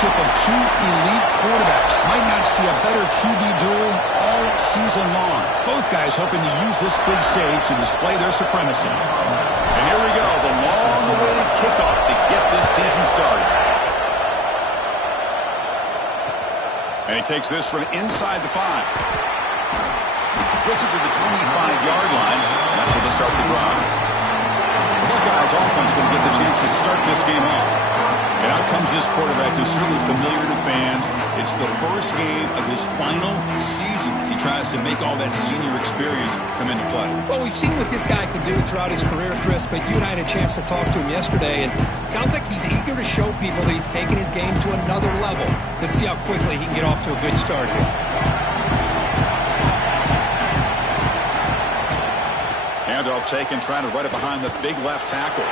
matchup of two elite quarterbacks. Might not see a better QB duel all season long. Both guys hoping to use this big stage to display their supremacy. And here we go, the long-awaited kickoff to get this season started. And he takes this from inside the 5. Gets it to the 25-yard line. And that's where they start the drive. The Buckeyes offense going to get the chance to start this game off. And out comes this quarterback who's certainly familiar to fans. It's the first game of his final season as he tries to make all that senior experience come into play. Well, we've seen what this guy can do throughout his career, Chris, but you and I had a chance to talk to him yesterday, and sounds like he's eager to show people that he's taken his game to another level. Let's see how quickly he can get off to a good start here. Handoff taken, trying to run it behind the big left tackle.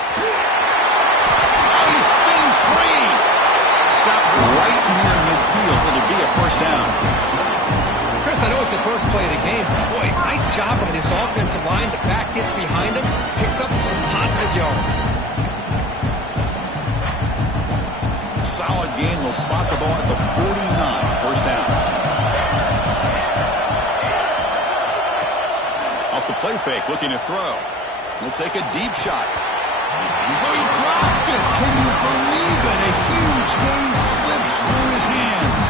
He spins free. Stop right near midfield. It'll be a first down. Chris, I know it's the first play of the game. Boy, nice job by this offensive line. The back gets behind him, picks up some positive yards. Solid game. They'll spot the ball at the 49. First down. Off the play fake, looking to throw. He'll take a deep shot. Oh, he dropped it. Can you believe it? A huge game slips through his hands.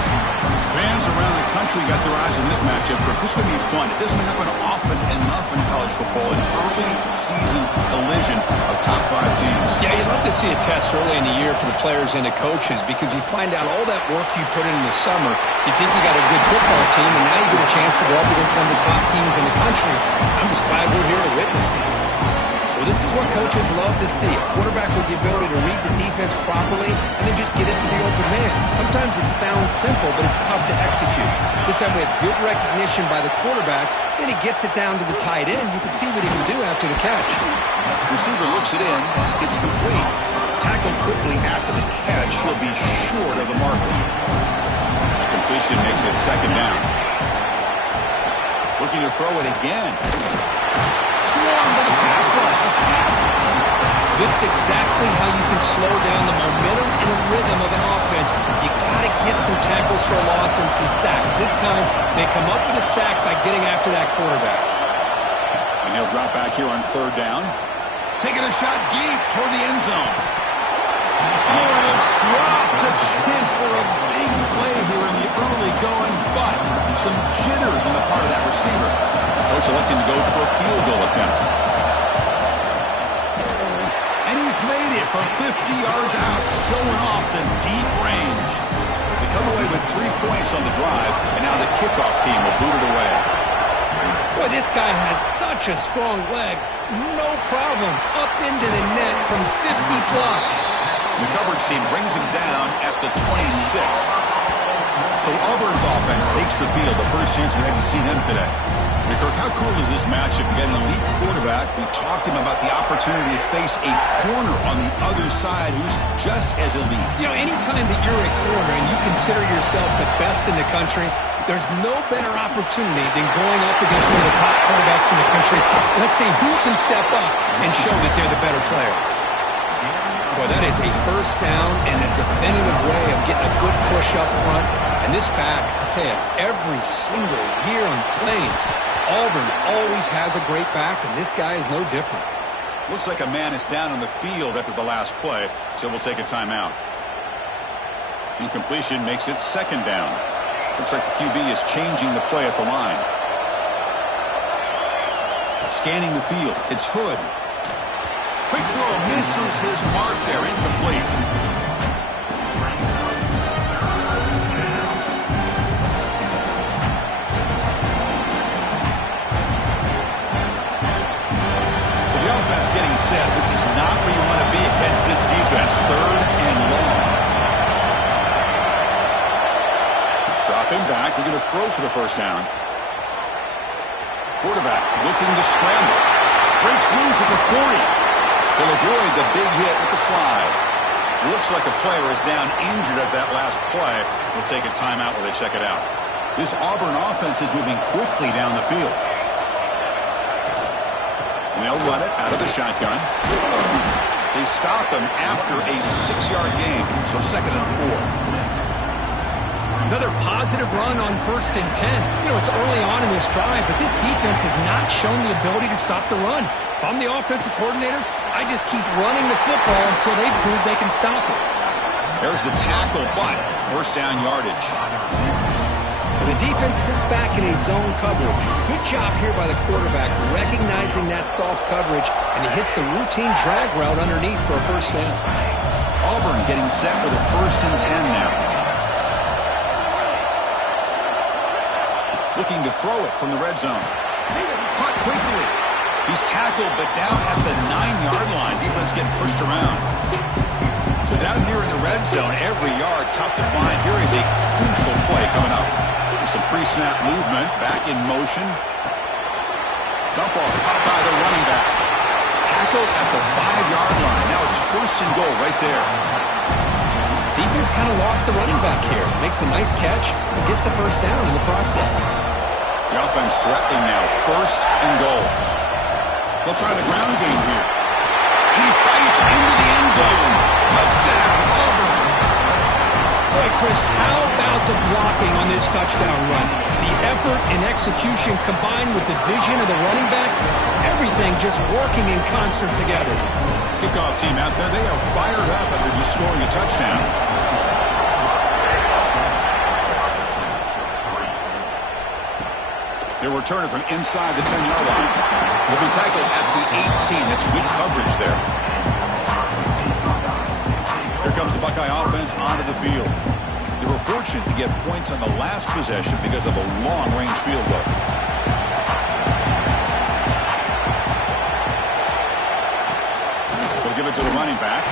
Fans around the country got their eyes on this matchup. This is going to be fun. It doesn't happen often enough in college football. An early season collision of top 5 teams. Yeah, you'd love to see a test early in the year for the players and the coaches because you find out all that work you put in the summer. You think you got a good football team, and now you get a chance to go up against one of the top teams in the country. I'm just glad we're here to witness it. Well, this is what coaches love to see. A quarterback with the ability to read the defense properly and then just get it to the open man. Sometimes it sounds simple, but it's tough to execute. This time we have good recognition by the quarterback, then he gets it down to the tight end. You can see what he can do after the catch. Receiver looks it in. It's complete. Tackled quickly after the catch. He'll be short of the marker. The completion makes it second down. Looking to throw it again. Swarmed by the pass rush. A sack. This is exactly how you can slow down the momentum and the rhythm of an offense. You got to get some tackles for a loss and some sacks. This time, they come up with a sack by getting after that quarterback. And he'll drop back here on third down. Taking a shot deep toward the end zone. Oh, it's dropped. A chance for a big play here in the early going, but some jitters on the part of that receiver. Coach electing to go for a field goal attempt. And he's made it from 50 yards out, showing off the deep range. They come away with 3 points on the drive, and now the kickoff team will boot it away. Boy, this guy has such a strong leg. No problem. Up into the net from 50+. The coverage team brings him down at the 26. So Auburn's offense takes the field. The first chance we had to see them today. Kirk, how cool is this matchup? You got an elite quarterback. We talked to him about the opportunity to face a corner on the other side who's just as elite. You know, anytime that you're a corner and you consider yourself the best in the country, there's no better opportunity than going up against one of the top quarterbacks in the country. Let's see who can step up and show that they're the better player. Boy, that is a first down and a definitive way of getting a good push up front. And this back, I tell you, every single year on Plains, Auburn always has a great back, and this guy is no different. Looks like a man is down on the field after the last play, so we'll take a timeout. Incompletion makes it second down. Looks like the QB is changing the play at the line. Scanning the field, it's Hood. Quick throw misses his mark there, incomplete. So the offense getting set. This is not where you want to be against this defense. Third and long. Dropping back. We're going to throw for the first down. Quarterback looking to scramble. Breaks loose at the 40. He'll avoid the big hit with the slide. Looks like a player is down injured at that last play. We'll take a timeout while they check it out. This Auburn offense is moving quickly down the field. And they'll run it out of the shotgun. They stop him after a 6-yard gain, so second and 4. Another positive run on 1st and 10. You know, it's early on in this drive, but this defense has not shown the ability to stop the run. If I'm the offensive coordinator, I just keep running the football until they prove they can stop it. There's the tackle, but first down yardage. The defense sits back in a zone coverage. Good job here by the quarterback, recognizing that soft coverage, and he hits the routine drag route underneath for a first down. Auburn getting set with a 1st and 10 now. Looking to throw it from the red zone. Caught quickly. He's tackled, but down at the 9-yard line. Defense getting pushed around. So down here in the red zone, every yard tough to find. Here is a crucial play coming up. There's some pre-snap movement. Back in motion. Dump off caught by the running back. Tackled at the 5-yard line. Now it's 1st and goal right there. Defense kind of lost the running back here. Makes a nice catch, but gets the first down in the process. The offense threatening now. 1st and goal. They'll try the ground game here. He fights into the end zone. Touchdown, Auburn. Boy, Chris, how about the blocking on this touchdown run? The effort and execution combined with the vision of the running back, everything just working in concert together. Kickoff team out there, they are fired up after just scoring a touchdown. They're returning from inside the 10-yard line. Will be tackled at the 18. That's good coverage there. Here comes the Buckeye offense onto the field. They were fortunate to get points on the last possession because of a long-range field goal. They'll give it to the running back.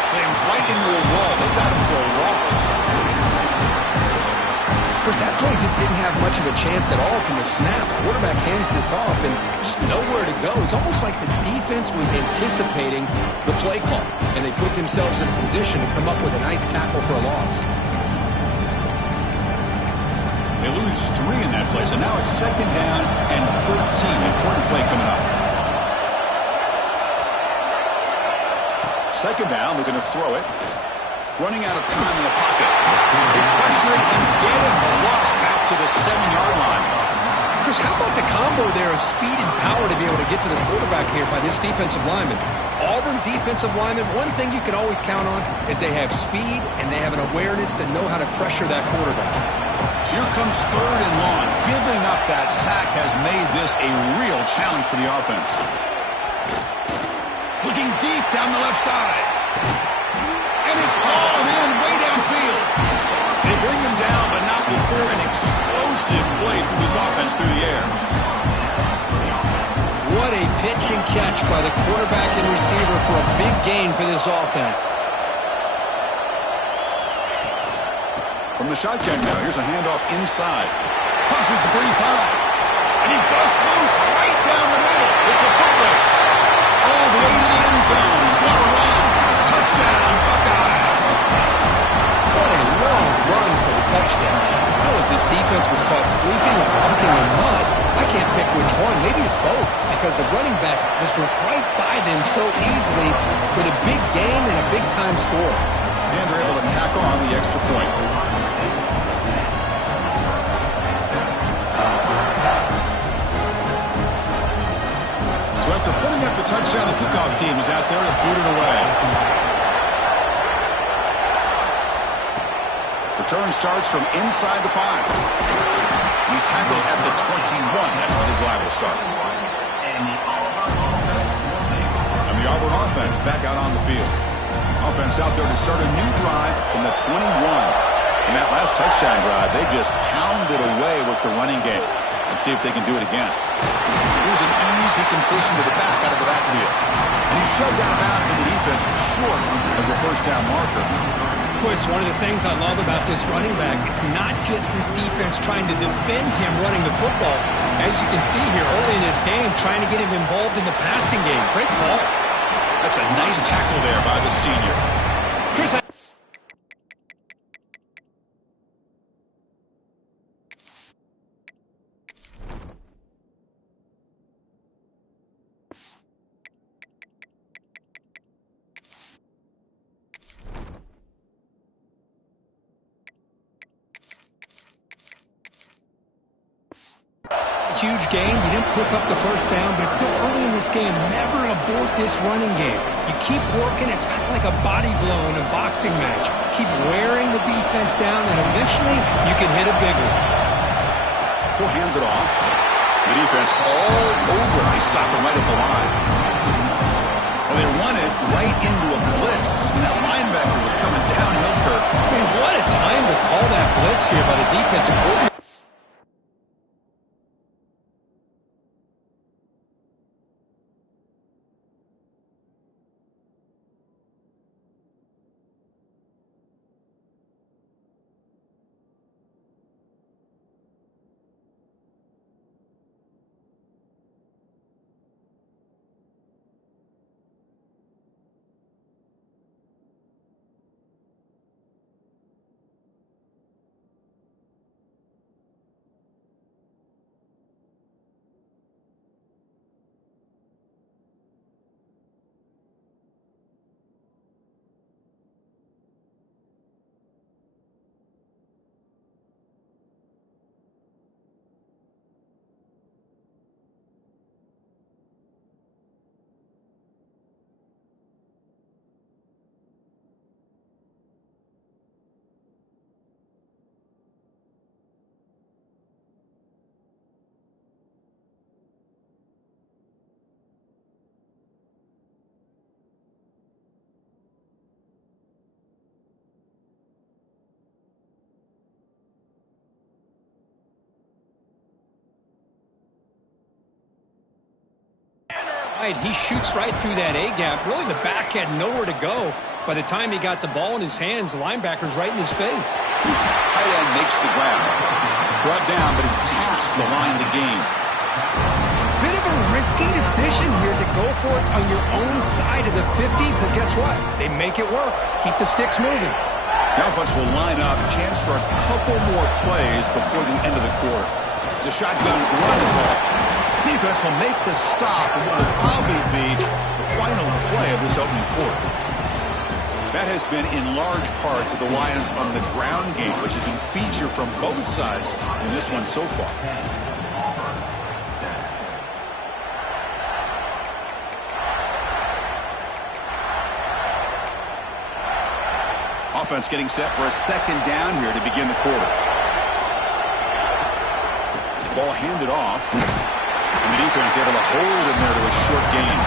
Slams right into a wall. They've got him for a loss. Of course, that play just didn't have much of a chance at all from the snap. The quarterback hands this off and just nowhere to go. It's almost like the defense was anticipating the play call, and they put themselves in a position to come up with a nice tackle for a loss. They lose 3 in that play, so now it's 2nd down and 13. Important play coming up. 2nd down, we're going to throw it. Running out of time in the pocket. They pressure it and get it. A loss back to the 7-yard line. Chris, how about the combo there of speed and power to be able to get to the quarterback here by this defensive lineman? Auburn defensive lineman, one thing you can always count on is they have speed and they have an awareness to know how to pressure that quarterback. So here comes 3rd and long. Giving up that sack has made this a real challenge for the offense. Looking deep down the left side. And it's hauled in way downfield. They bring him down, but not before an explosive play from this offense through the air. What a pitch and catch by the quarterback and receiver for a big gain for this offense. From the shotgun now, here's a handoff inside. Crosses the 35. And he busts loose right down the middle. It's a foot race. All the way to the end zone. What a run. Touchdown, Buckeyes. What a long run for the touchdown. I don't know if this defense was caught sleeping or walking in mud. I can't pick which one. Maybe it's both because the running back just went right by them so easily for the big gain and a big-time score. And they're able to tackle on the extra point. So after putting up the touchdown, the kickoff team is out there to boot it away. Return starts from inside the 5. He's tackled at the 21. That's where the drive will start. And the Auburn offense back out on the field. Offense out there to start a new drive from the 21. In that last touchdown drive, they just pounded away with the running game. Let's see if they can do it again. Here's an easy completion to the back out of the backfield. And he's shoved out of bounds with the defense short of the first down marker. Boy, it's one of the things I love about this running back. It's not just this defense trying to defend him running the football. As you can see here early in this game, trying to get him involved in the passing game. Great call. That's a nice tackle there by the senior. Chris, huge gain. You didn't pick up the first down, but it's still early in this game. Never abort this running game. You keep working. It's kind of like a body blow in a boxing match. Keep wearing the defense down, and eventually you can hit a big one. He'll hand it off. The defense all over. They stop him right at the line. Well, they run it right into a blitz, and that linebacker was coming downhill, Kirk. Man, what a time to call that blitz here by the defensive coordinator. He shoots right through that A-gap. Really, the back had nowhere to go. By the time he got the ball in his hands, the linebacker's right in his face. Tight end makes the grab. Brought down, but it's past the line to gain. Bit of a risky decision here to go for it on your own side of the 50, but guess what? They make it work. Keep the sticks moving. The offense will line up. Chance for a couple more plays before the end of the quarter. It's a shotgun run ball. Defense will make the stop, and what will probably be the final play of this opening quarter. That has been in large part to the Lions on the ground game, which has been featured from both sides in this one so far. Offense getting set for a second down here to begin the quarter. Ball handed off. And the defense able to hold him there to a short gain.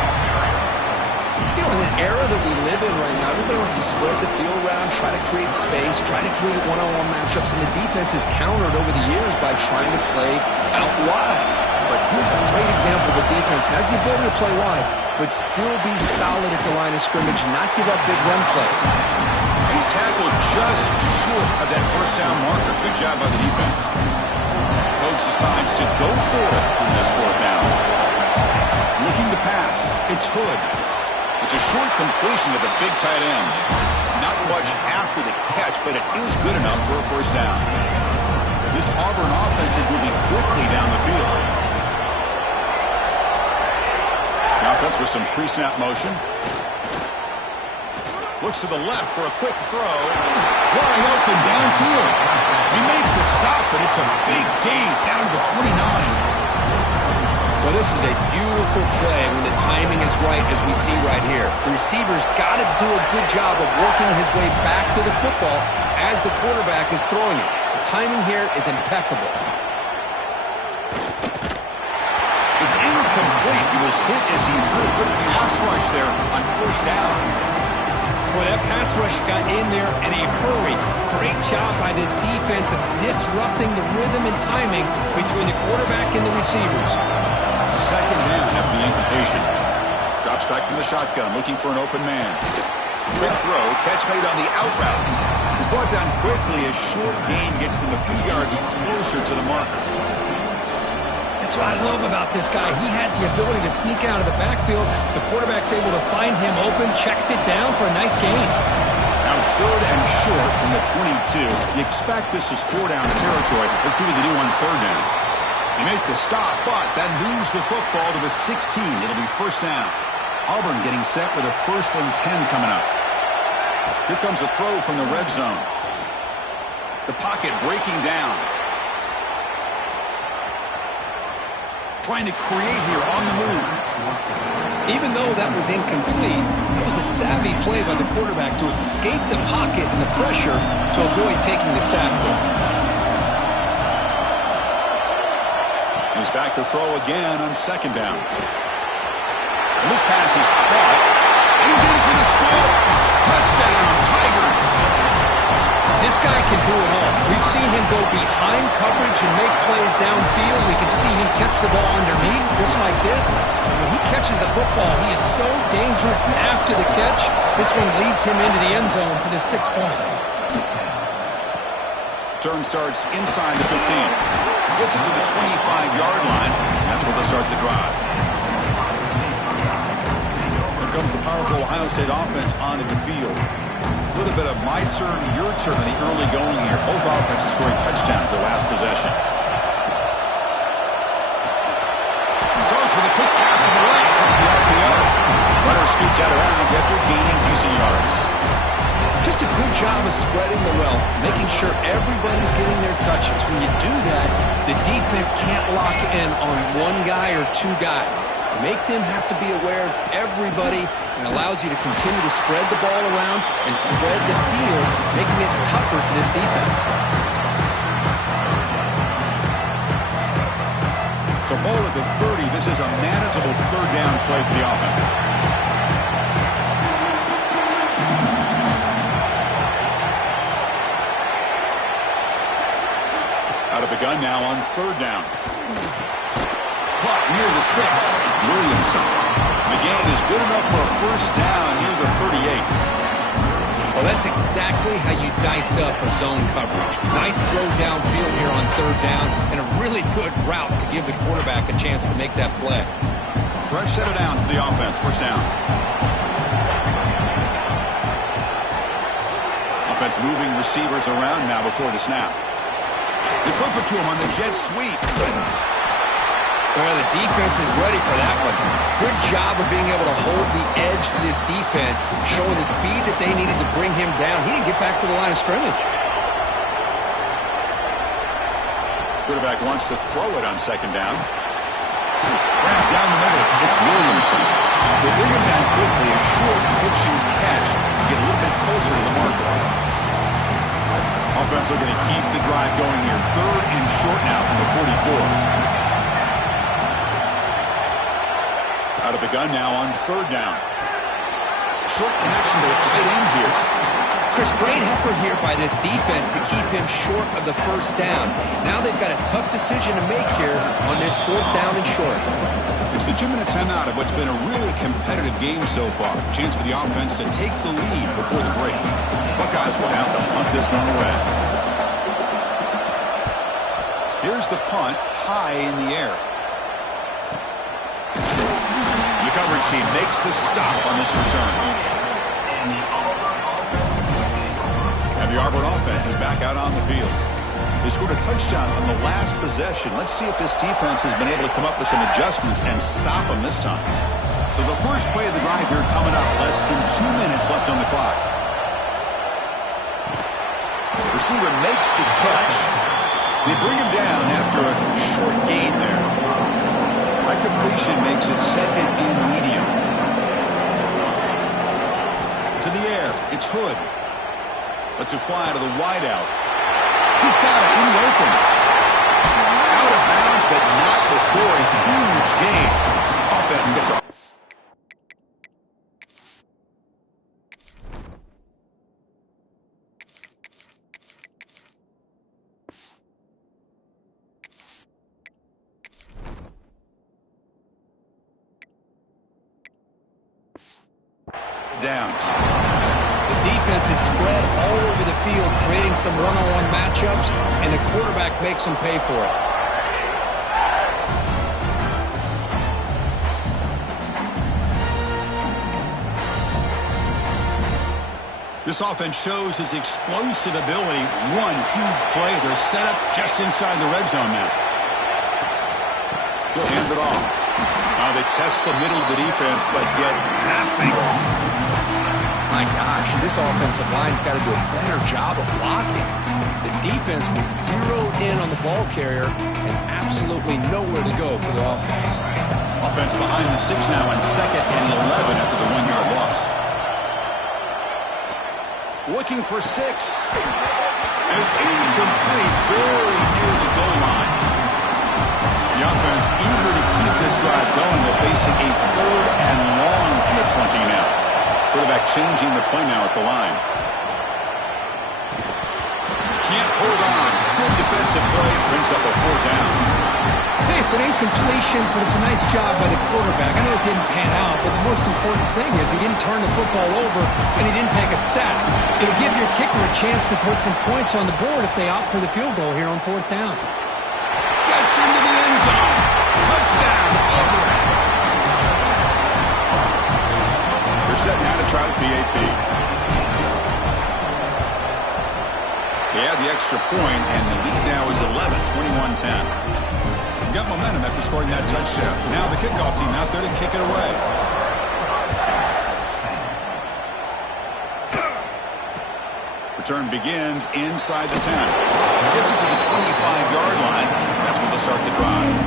You know, in an era that we live in right now, everybody wants to spread the field around, try to create space, try to create one-on-one matchups, and the defense has countered over the years by trying to play out wide. But here's a great example of a defense has the ability to play wide, but still be solid at the line of scrimmage, not give up big run plays. And he's tackled just short of that first down marker. Good job by the defense. Coach decides to go for it on this fourth down. Looking to pass. It's Hood. It's a short completion to the big tight end. Not much after the catch, but it is good enough for a first down. This Auburn offense is moving quickly down the field. The offense with some pre-snap motion. Looks to the left for a quick throw. Wide open downfield. They make the stop, but it's a big gain down to the 29. Well, this is a beautiful play when the timing is right, as we see right here. The receiver's got to do a good job of working his way back to the football as the quarterback is throwing it. The timing here is impeccable. It's incomplete. He was hit as he threw a good pass rush there on first down. Well, that pass rush got in there in a hurry. Great job by this defense of disrupting the rhythm and timing between the quarterback and the receivers. Second down after the incompletion. Drops back from the shotgun, looking for an open man. Quick throw, catch made on the out route. He's brought down quickly as short gain gets them a few yards closer to the marker. That's what I love about this guy. He has the ability to sneak out of the backfield. The quarterback's able to find him open, checks it down for a nice gain. Now it's third and short from the 22. You expect this is 4-down territory. Let's see what they do on third down. They make the stop, but that moves the football to the 16. It'll be first down. Auburn getting set with a 1st and 10 coming up. Here comes a throw from the red zone. The pocket breaking down. trying to create here on the move. Even though that was incomplete, it was a savvy play by the quarterback to escape the pocket and the pressure to avoid taking the sack here. He's back to throw again on second down. And this pass is caught. And he's in for the score. Touchdown, Tigers. This guy can do it all. We've seen him go behind coverage and make plays downfield. We can see him catch the ball underneath, just like this. And when he catches a football, he is so dangerous after the catch. This one leads him into the end zone for the 6 points. Turn starts inside the 15. Gets it to the 25-yard line. That's where they'll start the drive. Here comes the powerful Ohio State offense onto the field. A little bit of my turn, your turn in the early going here. Both offenses scoring touchdowns their last possession. Throws with a quick pass to the left with the RPO. Runner scoots out of bounds after gaining decent yards. Just a good job of spreading the wealth, making sure everybody's getting their touches. When you do that, the defense can't lock in on one guy or two guys. Make them have to be aware of everybody, and allows you to continue to spread the ball around and spread the field, making it tougher for this defense. So ball at the 30. This is a manageable third down play for the offense. Out of the gun now on third down. Caught near the sticks. It's Williamson. The gain is good enough for a first down near the 38. Well, that's exactly how you dice up a zone coverage. Nice throw downfield here on third down, and a really good route to give the quarterback a chance to make that play. Fresh set of downs for the offense. First down. Offense moving receivers around now before the snap. They flip it to him on the jet sweep. Well, the defense is ready for that one. Good job of being able to hold the edge to this defense, showing the speed that they needed to bring him down. He didn't get back to the line of scrimmage. Quarterback wants to throw it on second down. Wrap down the middle. It's Williamson. They bring him down quickly. A short pitch and catch to get a little bit closer to the marker. Offense looking to keep the drive going here. Third and short now from the 44. Out of the gun now on third down. Short connection to the tight end here. Chris, great effort here by this defense to keep him short of the first down. Now they've got a tough decision to make here on this fourth down and short. It's the 2-minute timeout of what's been a really competitive game so far. Chance for the offense to take the lead before the break. Buckeyes will have to punt this one away. Here's the punt, high in the air. The coverage team makes the stop on this return. And the Auburn offense is back out on the field. They scored a touchdown on the last possession. Let's see if this defense has been able to come up with some adjustments and stop them this time. So the first play of the drive here coming up. Less than 2 minutes left on the clock. The receiver makes the catch. They bring him down after a short gain there. High completion makes it second and medium. To the air, it's Hood. Lets it fly to the wideout. He's got it in the open. Out of bounds, but not before a huge gain. Offense gets off. Downs. The defense is spread all over the field, creating some one-on-one matchups, and the quarterback makes them pay for it. This offense shows its explosive ability. One huge play. They're set up just inside the red zone now. He'll hand it off. Now they test the middle of the defense, but get nothing. My gosh, this offensive line's got to do a better job of blocking. The defense was zeroed in on the ball carrier and absolutely nowhere to go for the offense. Offense behind the 6 now on 2nd and 11 after the 1-yard loss. Looking for 6. And it's incomplete, very near the goal line. The offense eager to keep this drive going. They're facing a 3rd and long from the 20 now. Quarterback changing the play now at the line. Can't hold on. Good defensive play. Brings up a 4th down. Hey, it's an incompletion, but it's a nice job by the quarterback. I know it didn't pan out, but the most important thing is he didn't turn the football over and he didn't take a sack. It'll give your kicker a chance to put some points on the board if they opt for the field goal here on 4th down. Gets into the end zone. Touchdown, Auburn. They're set now to try the PAT. They add the extra point, and the lead now is 11, 21-10. Got momentum after scoring that touchdown. Now the kickoff team out there to kick it away. Return begins inside the 10. Gets it to the 25-yard line. That's where they'll start the drive.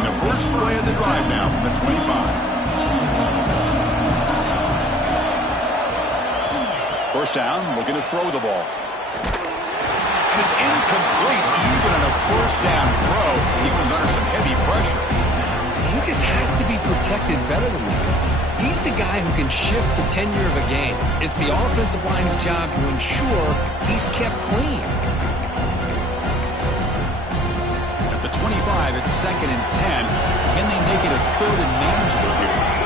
And the first play of the drive now from the 25. First down, looking to throw the ball. And it's incomplete, even on a first down throw. He was under some heavy pressure. He just has to be protected better than that. He's the guy who can shift the tenure of a game. It's the offensive line's job to ensure he's kept clean. At the 25, it's 2nd and 10. Can they make it a 3rd and manageable here?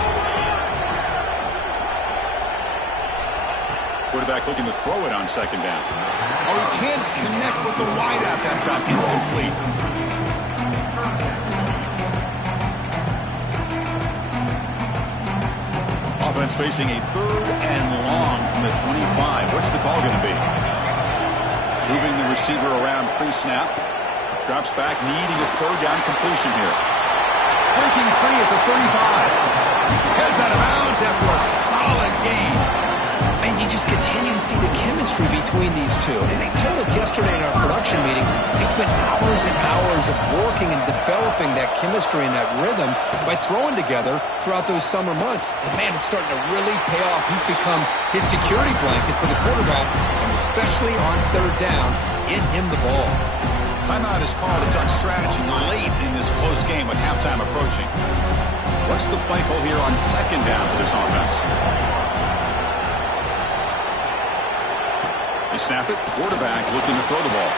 Quarterback looking to throw it on 2nd down. Oh, he can't connect with the wideout that time. Incomplete. Offense facing a 3rd and long from the 25. What's the call going to be? Moving the receiver around pre-snap. Drops back, needing a 3rd down completion here. Breaking free at the 35. Heads out of bounds after a solid game. And you just continue to see the chemistry between these two. And they told us yesterday in our production meeting, they spent hours and hours of working and developing that chemistry and that rhythm by throwing together throughout those summer months. And, man, it's starting to really pay off. He's become his security blanket for the quarterback, and especially on 3rd down, get him the ball. Timeout is called to talk strategy late in this close game with halftime approaching. What's the play call here on 2nd down for this offense? They snap it. Quarterback looking to throw the ball.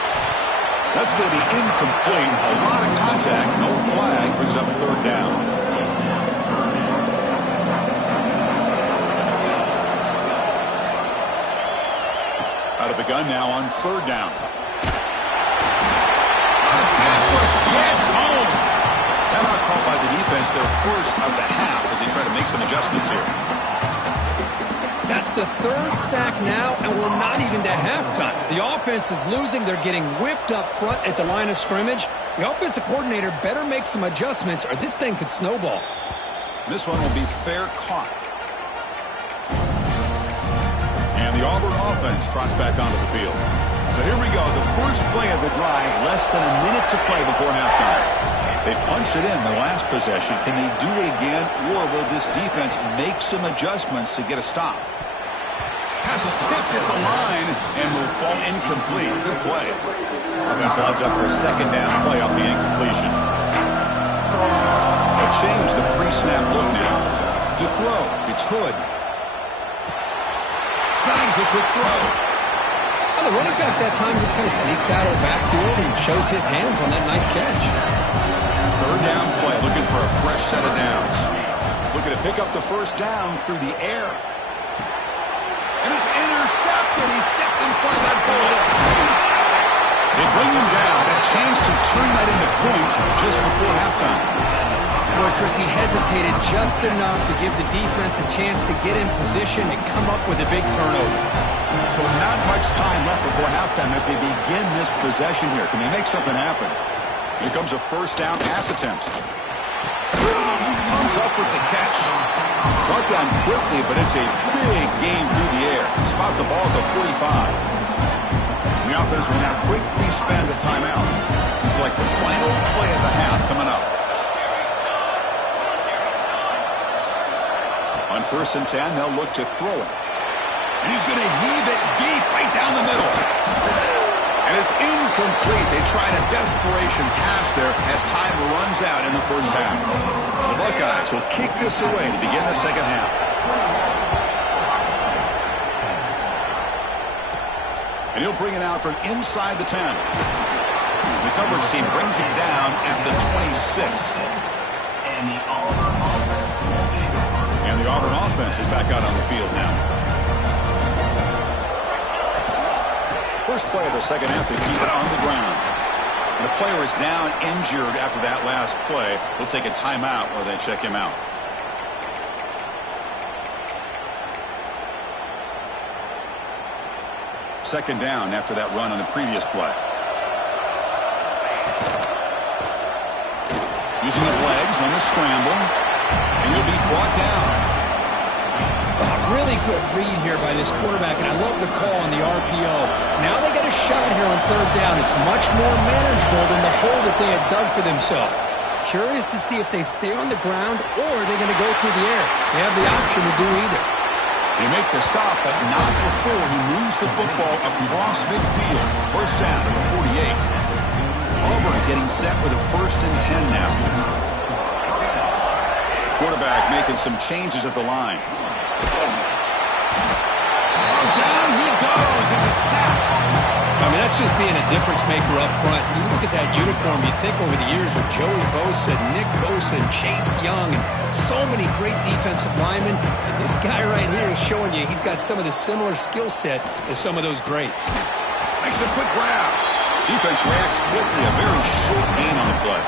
That's going to be incomplete. A lot of contact. No flag. Brings up 3rd down. Out of the gun now on 3rd down. Pass rush gets home. Timeout called by the defense, their first of the half as they try to make some adjustments here. That's the 3rd sack now, and we're not even to halftime. The offense is losing. They're getting whipped up front at the line of scrimmage. The offensive coordinator better make some adjustments or this thing could snowball. This one will be fair caught. And the Auburn offense trots back onto the field. So here we go, the first play of the drive, less than a minute to play before halftime. They punched it in the last possession. Can they do it again, or will this defense make some adjustments to get a stop? Pass is tipped at the line and will fall incomplete. Good play. Offense lines up for a 2nd down play off the incompletion. A change the pre-snap look now. To throw, it's Hood. Snags the quick throw. Well, the running back that time just kind of sneaks out of the backfield and shows his hands on that nice catch. 3rd down play, looking for a fresh set of downs. Looking to pick up the 1st down through the air. And it's intercepted. He stepped in front of that ball. They bring him down. A chance to turn that into points just before halftime. Boy, Chris, he hesitated just enough to give the defense a chance to get in position and come up with a big turnover. So not much time left before halftime as they begin this possession here. Can they make something happen? Here comes a 1st down pass attempt. Comes up with the catch. Brought down quickly, but it's a big game through the air. Spot the ball at the 45. The offense will now quickly spend a timeout. It's like the final play of the half coming up. On 1st and 10, they'll look to throw it. And he's going to heave it deep right down the middle. And it's incomplete. They tried a desperation pass there as time runs out in the first half. The Buckeyes will kick this away to begin the second half. And he'll bring it out from inside the 10. The coverage team brings him down at the 26. And the Auburn offense is back out on the field now. First play of the second half, they keep it on the ground. And the player is down injured after that last play. They'll take a timeout while they check him out. Second down after that run on the previous play. Using his legs on the scramble. And he'll be brought down. Really good read here by this quarterback, and I love the call on the RPO. Now they got a shot here on 3rd down. It's much more manageable than the hole that they had dug for themselves. Curious to see if they stay on the ground or they're going to go through the air. They have the option to do either. They make the stop, but not before he moves the football across midfield. First down, number 48. Auburn getting set with a 1st and 10 now. Quarterback making some changes at the line. Down he goes. It's a sack. I mean, that's just being a difference maker up front. You look at that uniform, you think over the years with Joey Bosa, Nick Bosa, and Chase Young, and so many great defensive linemen. And this guy right here is showing you he's got some of the similar skill set as some of those greats. Makes a quick grab. Defense reacts quickly. A very short gain on the play.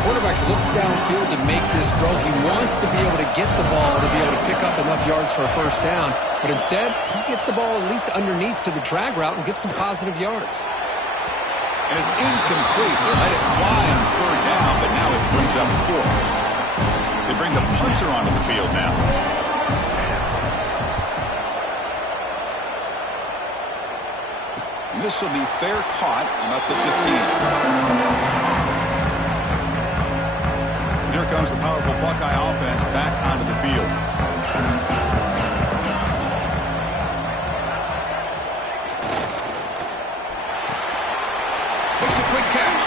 Quarterback looks downfield to make this throw. He wants to be able to get the ball to be able to pick up enough yards for a first down. But instead, he gets the ball at least underneath to the drag route and gets some positive yards. And it's incomplete. They let it fly on 3rd down, but now it brings up 4th. They bring the punter onto the field now. And this will be fair caught about the 15. Here comes the powerful Buckeye offense back onto the field. Makes a quick catch.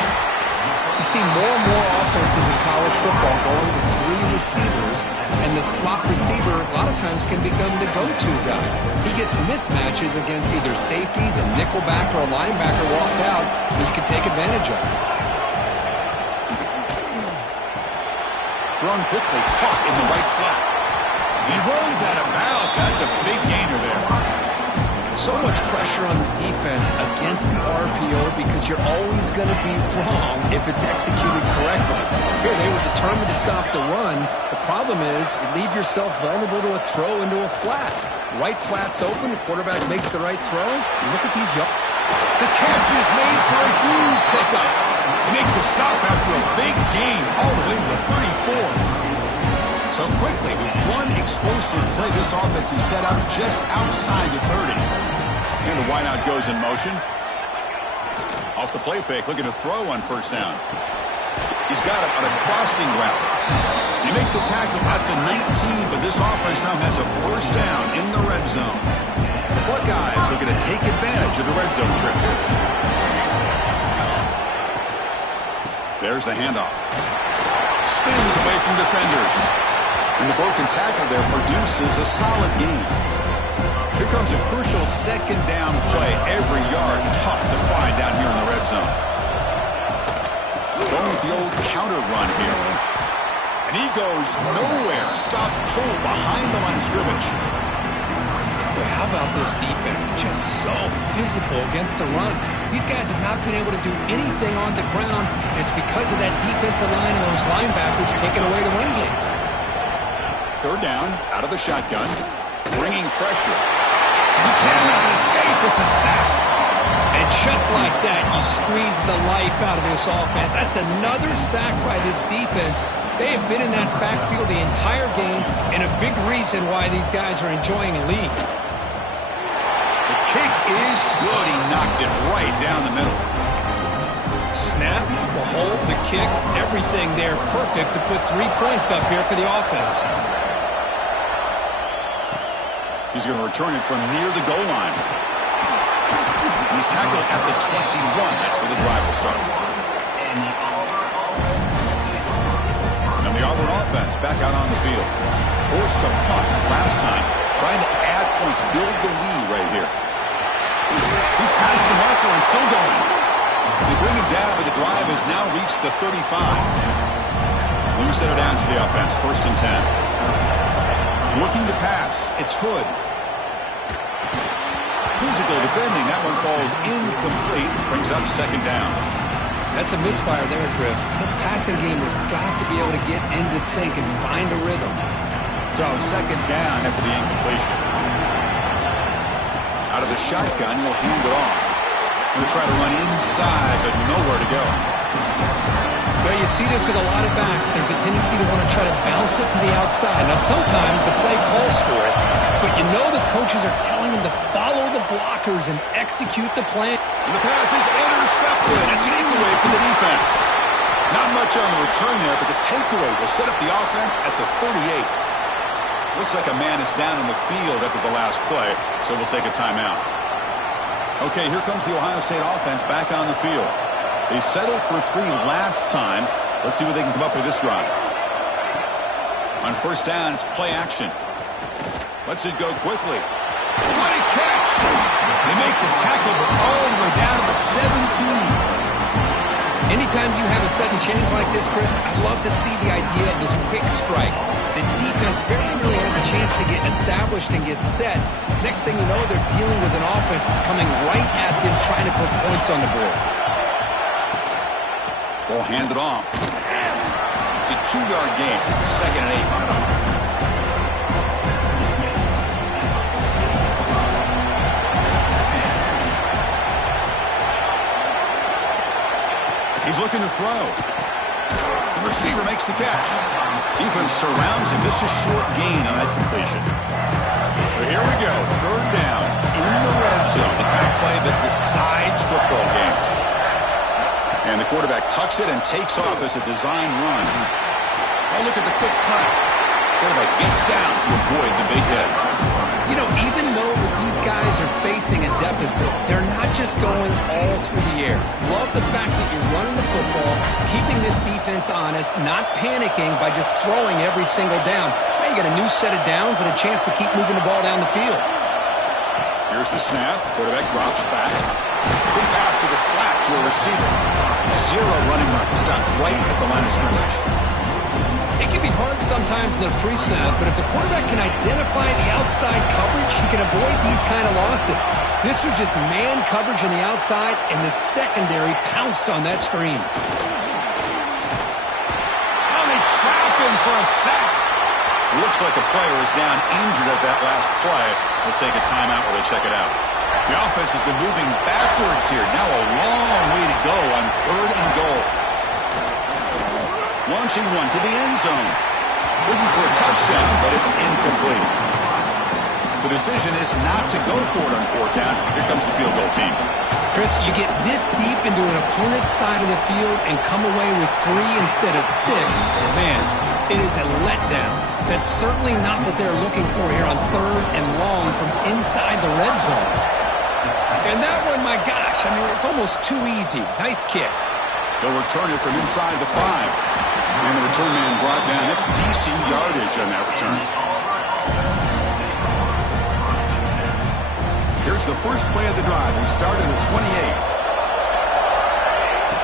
You see more and more offenses in college football going with 3 receivers, and the slot receiver a lot of times can become the go-to guy. He gets mismatches against either safeties, a nickelback, or a linebacker walk out that you can take advantage of. Thrown quickly, caught in the right flat. He runs out of bounds. That's a big gainer there. So much pressure on the defense against the RPO because you're always going to be wrong if it's executed correctly. Here, they were determined to stop the run. The problem is you leave yourself vulnerable to a throw into a flat. Right flat's open, the quarterback makes the right throw. And look at these young... The catch is made for a huge pickup. They make the stop after a big gain all the way to the 34. So quickly, with one explosive play, this offense is set up just outside the 30. And the wideout goes in motion. Off the play fake, looking to throw on 1st down. He's got it on a crossing route. They make the tackle at the 19, but this offense now has a 1st down in the red zone. The Buckeyes looking to take advantage of the red zone trip. There's the handoff. Spins away from defenders. And the broken tackle there produces a solid gain. Here comes a crucial 2nd down play. Every yard tough to find down here in the red zone. Going with the old counter run here. And he goes nowhere. Stop cold behind the line of scrimmage. But how about this defense? Just so physical against the run. These guys have not been able to do anything on the ground. And it's because of that defensive line and those linebackers taking away the run game. 3rd down, out of the shotgun, bringing pressure. He cannot escape. It's a sack. And just like that, you squeeze the life out of this offense. That's another sack by this defense. They have been in that backfield the entire game, and a big reason why these guys are enjoying a lead. The The kick is good. He knocked it right down the middle. Snap, the hold, the kick, everything there perfect to put 3 points up here for the offense. He's going to return it from near the goal line. He's tackled at the 21. That's where the drive will start. And the Auburn offense back out on the field. Forced to punt last time. Trying to add points, build the lead right here. He's past the marker and still going. They bring him down, but the drive has now reached the 35. We'll set it down to the offense. 1st and 10. Looking to pass. It's Hood. Physical defending. That one falls incomplete. Brings up 2nd down. That's a misfire there, Chris. This passing game has got to be able to get into sync and find a rhythm. So 2nd down after the incompletion. Out of the shotgun, he'll hand it off. He'll try to run inside, but nowhere to go. Well, you see this with a lot of backs. There's a tendency to want to try to bounce it to the outside. Now, sometimes the play calls for it, but you know the coaches are telling him to follow the blockers and execute the plan. And the pass is intercepted. A takeaway for the defense. Not much on the return there, but the takeaway will set up the offense at the 38. Looks like a man is down in the field after the last play, so we'll take a timeout. Okay, here comes the Ohio State offense back on the field. They settled for 3 last time. Let's see what they can come up with this drive. On 1st down, it's play action. Lets it go quickly. What a catch! They make the tackle, but all the way down to the 17. Anytime you have a sudden change like this, Chris, I'd love to see the idea of this quick strike. The defense barely really has a chance to get established and get set. Next thing you know, they're dealing with an offense that's coming right at them, trying to put points on the board. Ball handed off. It's a 2-yard gain. 2nd and 8. He's looking to throw. The receiver makes the catch. Defense surrounds him. Just a short gain on that completion. So here we go. 3rd down in the red zone. The kind of play that decides football games. And the quarterback tucks it and takes off as a design run. Oh, look at the quick cut. Quarterback gets down to avoid the big hit. You know, even though these guys are facing a deficit, they're not just going all through the air. Love the fact that you're running the football, keeping this defense honest, not panicking by just throwing every single down. Now you got a new set of downs and a chance to keep moving the ball down the field. Here's the snap. Quarterback drops back. Big pass to the flat to a receiver. 0 running room. Stopped right at the line of scrimmage. It can be hard sometimes in the pre-snap, but if the quarterback can identify the outside coverage, he can avoid these kind of losses. This was just man coverage on the outside, and the secondary pounced on that screen. Oh, they trap him for a sack. Looks like a player is down injured at that last play. We'll take a timeout while they check it out. The offense has been moving backwards here. Now a long way to go on 3rd and goal. Launching one to the end zone. Looking for a touchdown, but it's incomplete. The decision is not to go for it on 4th down. Here comes the field goal team. Chris, you get this deep into an opponent's side of the field and come away with 3 instead of 6. Man, it is a letdown. That's certainly not what they're looking for here on 3rd and long from inside the red zone. And that one, my gosh, I mean, it's almost too easy. Nice kick. They'll return it from inside the 5. And the return man brought down. That's decent yardage on that return. Here's the first play of the drive. We start at the 28.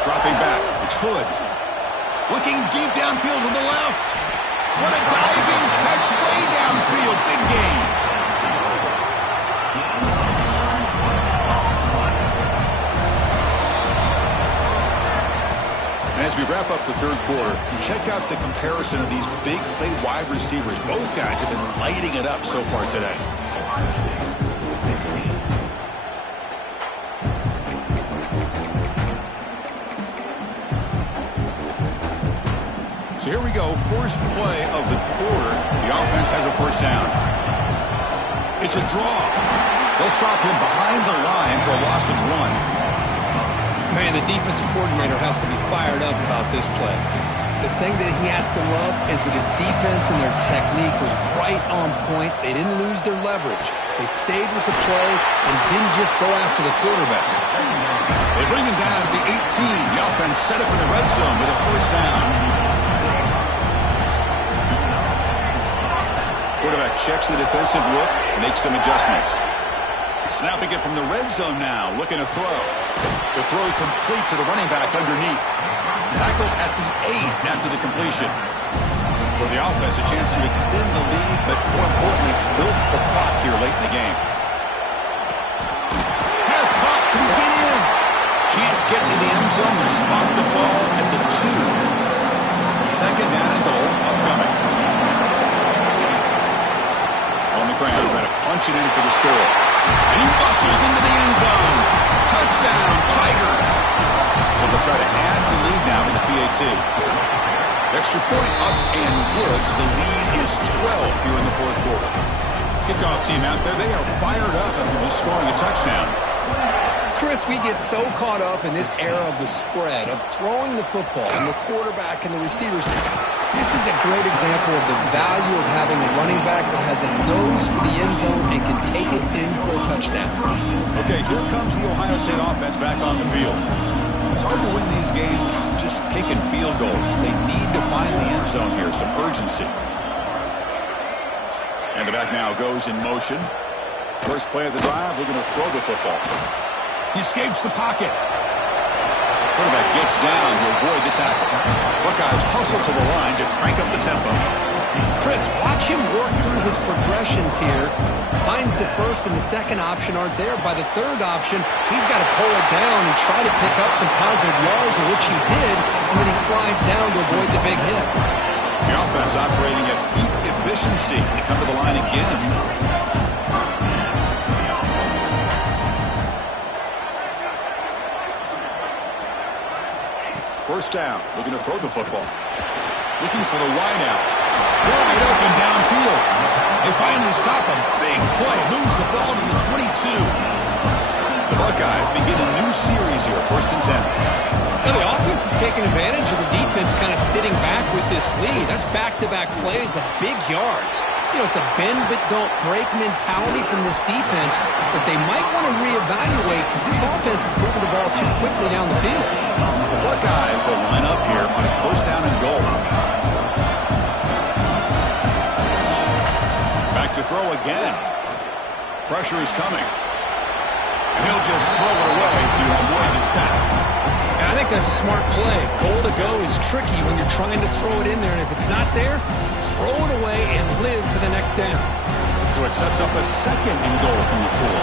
Dropping back. It's Hood. Looking deep downfield to the left. What a diving catch way downfield. Big gain. And as we wrap up the 3rd quarter, check out the comparison of these big play wide receivers. Both guys have been lighting it up so far today. So here we go, first play of the quarter. The offense has a 1st down. It's a draw. They'll stop him behind the line for a loss of 1. Man, the defensive coordinator has to be fired up about this play. The thing that he has to love is that his defense and their technique was right on point. They didn't lose their leverage. They stayed with the play and didn't just go after the quarterback. They bring him down at the 18. The offense set up in the red zone with a first down. Quarterback checks the defensive look, makes some adjustments. Snapping it from the red zone now, looking to throw. The throw complete to the running back underneath. Tackled at the 8 after the completion. For the offense, a chance to extend the lead, but more importantly, build the clock here late in the game. Has caught, can he get in? Can't get to the end zone and spot the ball at the 2. Second down and goal upcoming. On the ground, trying to punch it in for the score. And he bustles into the end zone. Touchdown, Tigers. So they'll try to add the lead now to the PAT. Extra point up and good. So the lead is 12 here in the fourth quarter. Kickoff team out there, they are fired up after just scoring a touchdown. Chris, we get so caught up in this era of the spread, of throwing the football, and the quarterback and the receivers. This is a great example of the value of having a running back that has a nose for the end zone and can take it in for a touchdown. Okay, here comes the Ohio State offense back on the field. It's hard to win these games just kicking field goals. They need to find the end zone here, some urgency. And the back now goes in motion. First play of the drive, looking to throw the football. He escapes the pocket. Quarterback gets down to avoid the tackle. Buckeyes hustle to the line to crank up the tempo. Chris, watch him work through his progressions here. Finds the first and the second option aren't there. By the third option, he's got to pull it down and try to pick up some positive yards, which he did, and then he slides down to avoid the big hit. The offense operating at peak efficiency. They come to the line again. First down, looking to throw the football. Looking for the wideout. Wide open downfield. They finally stop him. Big play. Moves the ball to the 22. The Buckeyes begin a new series here, 1st and 10. Now the offense is taking advantage of the defense kind of sitting back with this lead. That's back-to-back plays of big yards. You know, it's a bend but don't break mentality from this defense, but they might want to reevaluate because this offense is moving the ball too quickly down the field. The Buckeyes will line up here on a first down and goal. Back to throw again. Pressure is coming. And he'll just throw it away to avoid the sack. I think that's a smart play. Goal to go is tricky when you're trying to throw it in there, and if it's not there, throw it away and live for the next down. So it sets up a second and goal from the 4.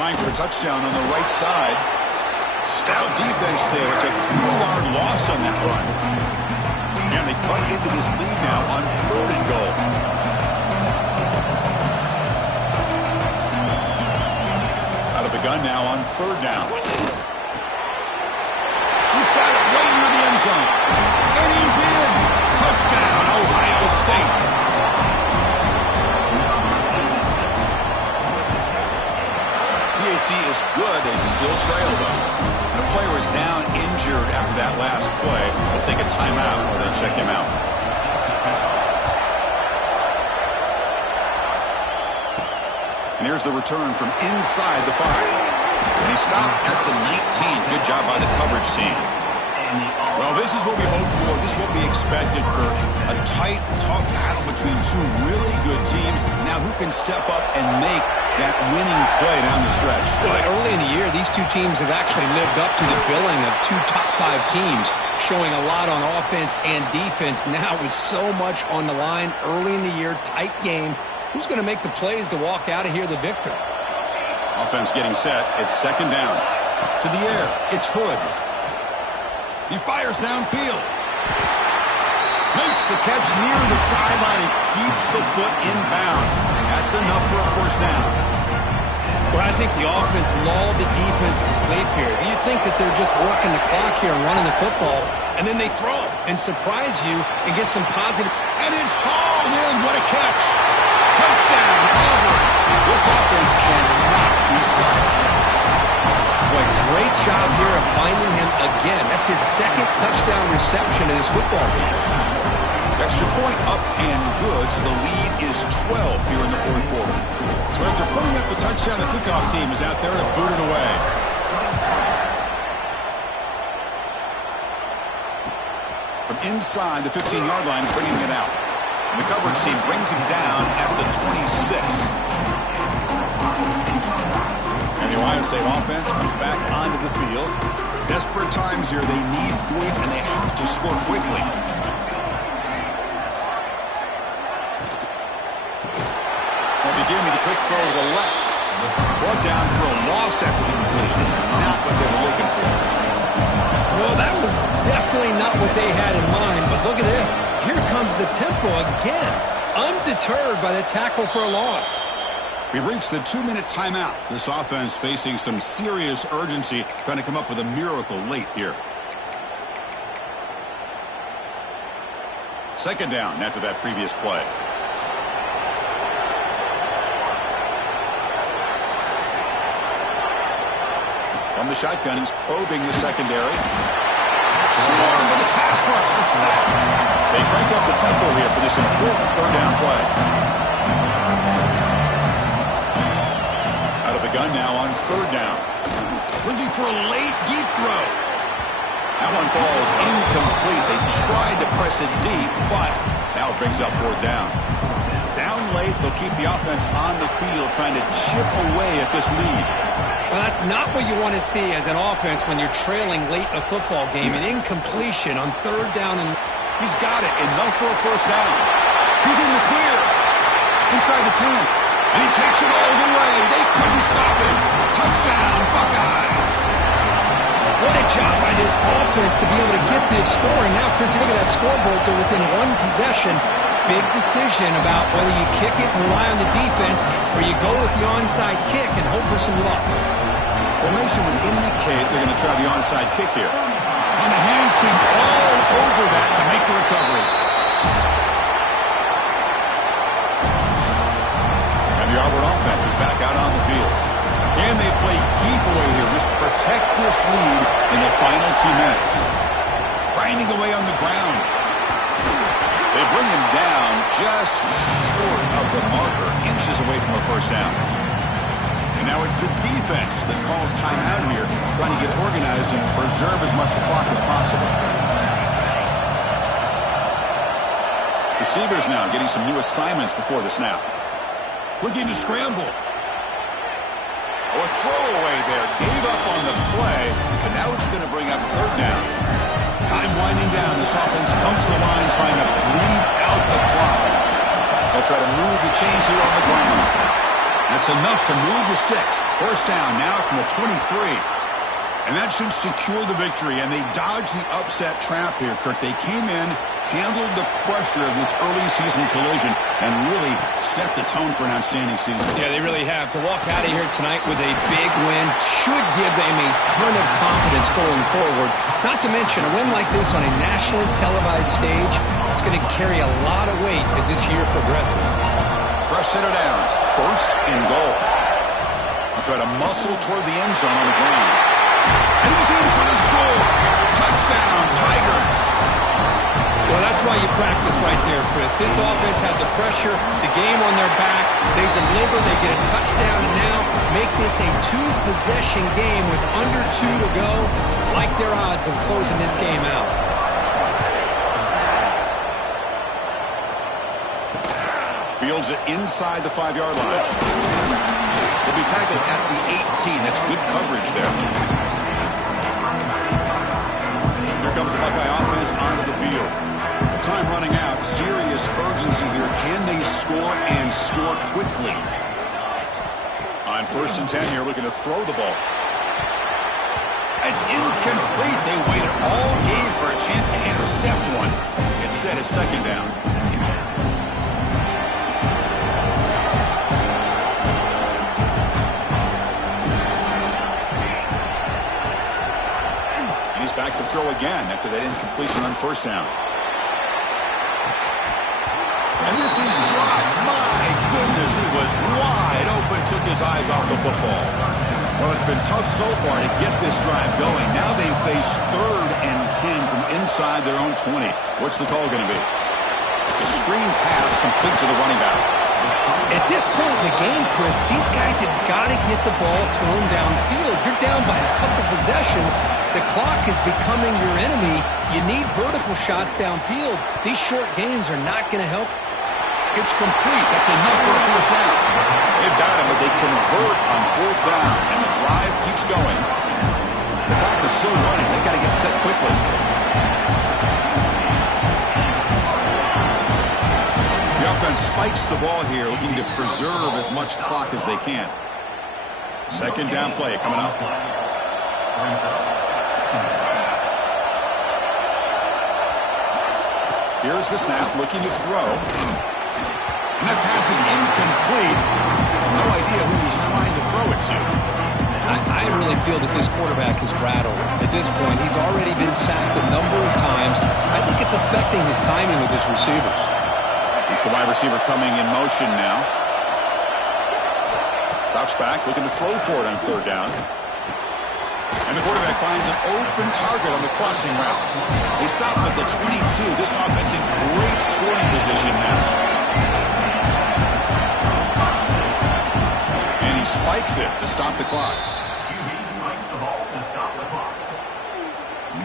Trying for a touchdown on the right side. Stout defense there. It's a 3-yard loss on that run. And they cut into this lead now on 3rd and goal. Out of the gun now on 3rd down. He's got it right near the end zone. And he's in. Touchdown, Ohio State. PAT is good. They still trail, though. And a player is down injured after that last play. We'll take a timeout or they'll check him out. And here's the return from inside the 5. And he stopped at the 19. Good job by the coverage team. Well, this is what we hoped for. This is what we expected, Kirk. A tight, tough battle between two really good teams. Now who can step up and make that winning play down the stretch? Well, early in the year, these two teams have actually lived up to the billing of 2 top-5 teams, showing a lot on offense and defense. Now with so much on the line early in the year, tight game, who's going to make the plays to walk out of here the victor? Offense getting set. It's 2nd down. To the air. It's Hood. He fires downfield. Makes the catch near the sideline and keeps the foot in bounds. That's enough for a first down. Well, I think the offense lulled the defense to sleep here. You'd think that they're just working the clock here and running the football, and then they throw and surprise you and get some positive. And it's hauled in. What a catch. Touchdown, Auburn. This offense cannot be stopped. Boy, great job here of finding him again. That's his second touchdown reception in this football game. Extra point up and good, so the lead is 12 here in the fourth quarter. So after putting up a touchdown, the kickoff team is out there to boot it away. From inside the 15-yard line, bringing it out. The coverage team brings him down at the 26. And the Ohio State offense comes back onto the field. Desperate times here. They need points, and they have to score quickly. They'll begin with a quick throw to the left. Brought down for a loss after the completion. Not what they were looking for. Well, that was definitely not what they had in mind, but look at this. Here comes the tempo again, undeterred by the tackle for a loss. We've reached the 2-minute timeout. This offense facing some serious urgency, trying to come up with a miracle late here. Second down after that previous play. From the shotgun, he's probing the secondary. Swarmed by the pass rush. A sack. They crank up the tempo here for this important third down play. Out of the gun now on third down. Looking for a late, deep throw. That one falls incomplete. They tried to press it deep, but now it brings up fourth down. Down late, they'll keep the offense on the field, trying to chip away at this lead. Well, that's not what you want to see as an offense when you're trailing late in a football game. An incompletion on third down. And he's got it. Enough for a first down. He's in the clear. Inside the 10. And he takes it all the way. They couldn't stop him. Touchdown, Buckeyes. What a job by this offense to be able to get this score. And now, Chris, look at that scoreboard. They're within one possession. Big decision about whether you kick it and rely on the defense or you go with the onside kick and hope for some luck. Formation would indicate they're going to try the onside kick here. On the hands team all over that to make the recovery. And the Auburn offense is back out on the field. Can they play keep away here? Just protect this lead in the final 2 minutes. Grinding away on the ground. They bring him down just short of the marker, inches away from a first down. And now it's the defense that calls timeout here, trying to get organized and preserve as much clock as possible. Receivers now getting some new assignments before the snap. Looking to scramble. Oh, a throwaway there. Gave up on the play, but now it's going to bring up third down. Time winding down. This offense comes to the line trying to bleed out the clock. They'll try to move the chains here on the ground. That's enough to move the sticks. First down now from the 23. And that should secure the victory. And they dodged the upset trap here, Kirk. They came in, handled the pressure of this early season collision, and really set the tone for an outstanding season. Yeah, they really have. To walk out of here tonight with a big win should give them a ton of confidence going forward. Not to mention, a win like this on a nationally televised stage, it's going to carry a lot of weight as this year progresses. Fresh set of downs. First and goal. He'll try to muscle toward the end zone on the ground. And he's in for the score. Touchdown, Tigers. Well, that's why you practice right there, Chris. This offense had the pressure, the game on their back. They deliver, they get a touchdown, and now make this a two-possession game with under 2 to go. Like their odds of closing this game out. Fields it inside the 5-yard line. He'll be tackled at the 18. That's good coverage there. Here comes the Buckeye offense onto the field. Time running out. Serious urgency here. Can they score and score quickly? On first and 10 here, looking to throw the ball. It's incomplete. They waited all game for a chance to intercept one. Instead, it's second down. He's back to throw again after that incompletion on first down. And This is dropped. My goodness, he was wide open, took his eyes off the football. Well, it's been tough so far to get this drive going. Now they face 3rd and 10 from inside their own 20. What's the call going to be? It's a screen pass complete to the running back. At this point in the game, Chris, these guys have got to get the ball thrown downfield. You're down by a couple possessions. The clock is becoming your enemy. You need vertical shots downfield. These short gains are not going to help. It's complete. That's enough for a first down. They've got him, but they convert on 4th down, and the drive keeps going. The clock is still running. They've got to get set quickly. The offense spikes the ball here, looking to preserve as much clock as they can. 2nd down play coming up. Here's the snap, looking to throw. And that pass is incomplete. No idea who he's trying to throw it to. I really feel that this quarterback is rattled. At this point, he's already been sacked a number of times. I think it's affecting his timing with his receivers. It's the wide receiver coming in motion now. Drops back, looking to throw for it on 3rd down. And the quarterback finds an open target on the crossing route. They stop him at the 22. This offense in great scoring position now. And he spikes it to stop the clock.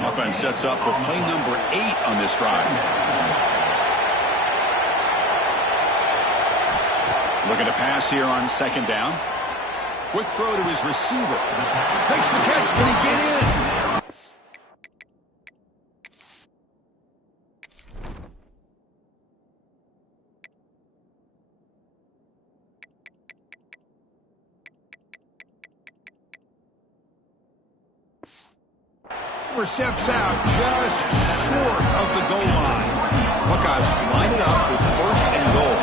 Offense sets up for play number 8 on this drive. Looking to pass here on 2nd down. Quick throw to his receiver. Makes the catch. Can he get in? Steps out just short of the goal line. Buckeyes line it up with 1st and goal.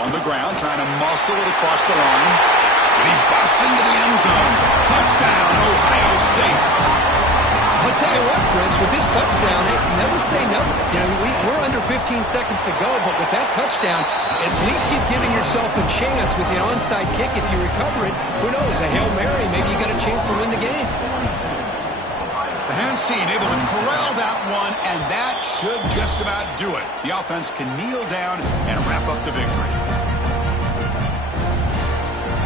On the ground, trying to muscle it across the line. And he busts into the end zone. Touchdown, Ohio State. I'll tell you what, Chris, with this touchdown, never say never. You know, we're under 15 seconds to go, but with that touchdown, at least you've given yourself a chance with the onside kick. If you recover it, who knows, a Hail Mary, maybe you got a chance to win the game. The hands team able to corral that one, and that should just about do it. The offense can kneel down and wrap up the victory.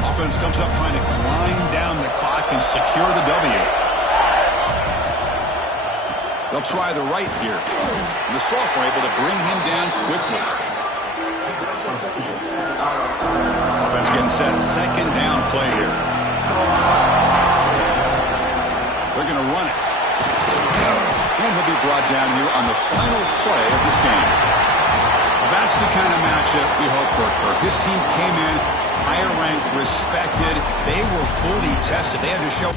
Offense comes up trying to grind down the clock and secure the W. They'll try the right here. And the sophomore able to bring him down quickly. Offense getting set. 2nd down play here. They're going to run it. And he'll be brought down here on the final play of this game. That's the kind of matchup we hope for. This team came in higher ranked, respected. They were fully tested. They had to show...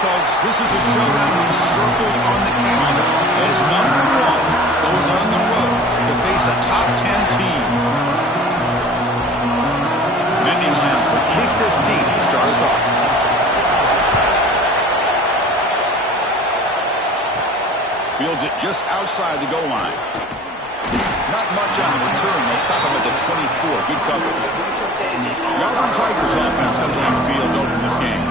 folks, this is a showdown that's circled on the calendar as number 1 goes on the road to face a top 10 team. Nittany Lions will kick this deep to start us off. Fields it just outside the goal line. Not much on the return. They'll stop him at the 24. Good coverage. The Auburn Tigers offense comes on the field to open this game.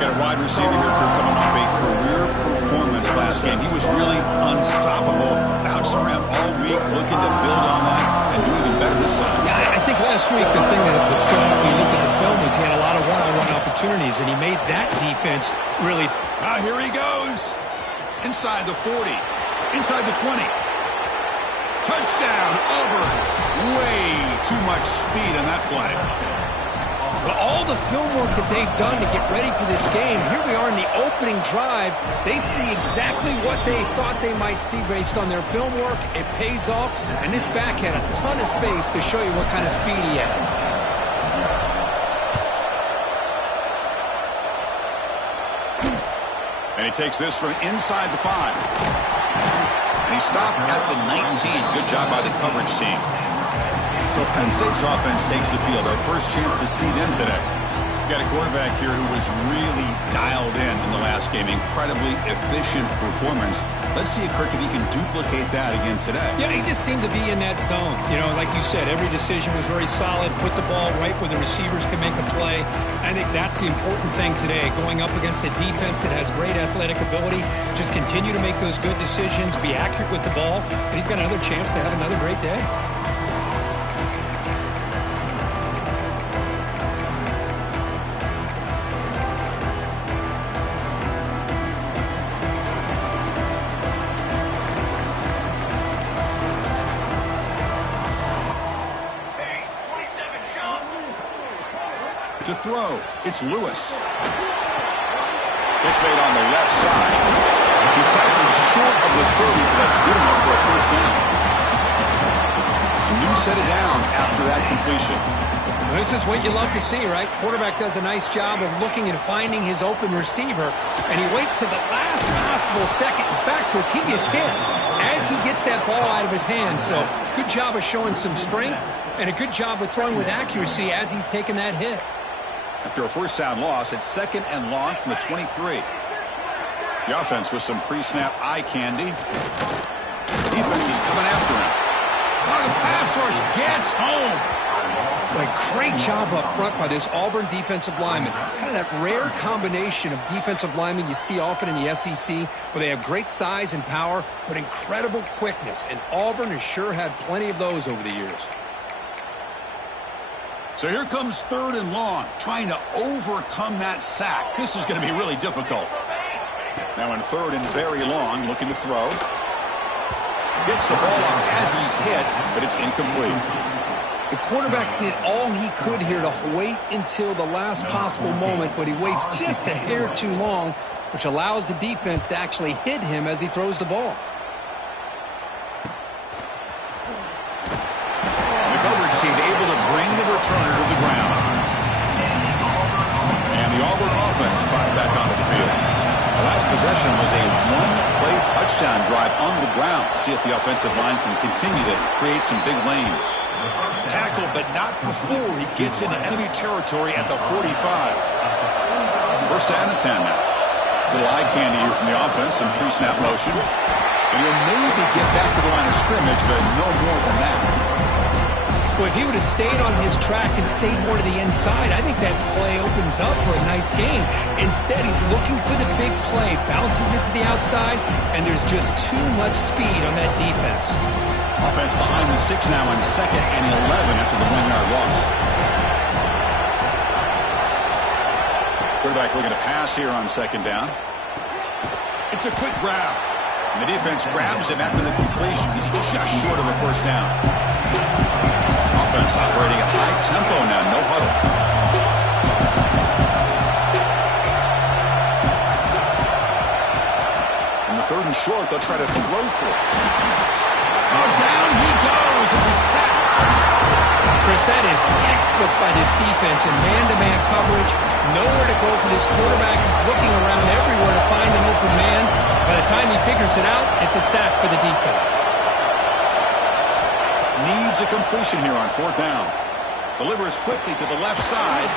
Got a wide receiver here coming off a career performance last game. He was really unstoppable. Bouncing around all week, looking to build on that and do even better this time. Yeah, I think last week the thing that stood out when we looked at the film was he had a lot of one-on-one opportunities, and he made that defense really... Here he goes. Inside the 40. Inside the 20. Touchdown, Auburn. Way too much speed on that play. But all the film work that they've done to get ready for this game, here we are in the opening drive. They see exactly what they thought they might see based on their film work. It pays off, and this back had a ton of space to show you what kind of speed he has. And he takes this from inside the 5. And he stopped at the 19. Good job by the coverage team. So Penn State's offense takes the field. Our first chance to see them today. Got a quarterback here who was really dialed in the last game. Incredibly efficient performance. Let's see, Kirk, if he can duplicate that again today. Yeah, he just seemed to be in that zone. You know, like you said, every decision was very solid. Put the ball right where the receivers can make a play. I think that's the important thing today. Going up against a defense that has great athletic ability. Just continue to make those good decisions. Be accurate with the ball. And he's got another chance to have another great day. To throw, it's Lewis. Pitch made on the left side. He's tackled short of the 30, but that's good enough for a first down. A new set of downs after that completion. This is what you love to see, right? Quarterback does a nice job of looking and finding his open receiver, and he waits to the last possible second. In fact, Chris, he gets hit as he gets that ball out of his hands. So good job of showing some strength and a good job of throwing with accuracy as he's taking that hit. After a first down loss, it's 2nd and long from the 23. The offense with some pre-snap eye candy. Defense is coming after him. The pass rush gets home. A great job up front by this Auburn defensive lineman. Kind of that rare combination of defensive linemen you see often in the SEC, where they have great size and power, but incredible quickness. And Auburn has sure had plenty of those over the years. So here comes 3rd and long, trying to overcome that sack. This is going to be really difficult. Now in 3rd and very long, looking to throw. Gets the ball off as he's hit, but it's incomplete. The quarterback did all he could here to wait until the last possible moment, but he waits just a hair too long, which allows the defense to actually hit him as he throws the ball. Team able to bring the returner to the ground. And the Auburn offense trots back onto the field. The last possession was a one-play touchdown drive on the ground. See if the offensive line can continue to create some big lanes. Tackled, but not before he gets into enemy territory at the 45. First down and 10 now. Little eye candy here from the offense, some pre-snap motion. And he'll maybe get back to the line of scrimmage, but no more than that. Well, if he would have stayed on his track and stayed more to the inside, I think that play opens up for a nice game. Instead, he's looking for the big play, bounces it to the outside, and there's just too much speed on that defense. Offense behind the 6 now on 2nd and 11 after the 1-yard loss. Quarterback looking to pass here on 2nd down. It's a quick grab. And the defense grabs him after the completion. He's just short of a first down. Offense operating at high tempo now, no huddle. On the 3rd and short, they'll try to throw for it. Oh, down he goes. It's a sack. Chris, that is textbook by this defense in man-to-man coverage. Nowhere to go for this quarterback. He's looking around everywhere to find an open man. By the time he figures it out, it's a sack for the defense. Needs a completion here on 4th down. Delivers quickly to the left side.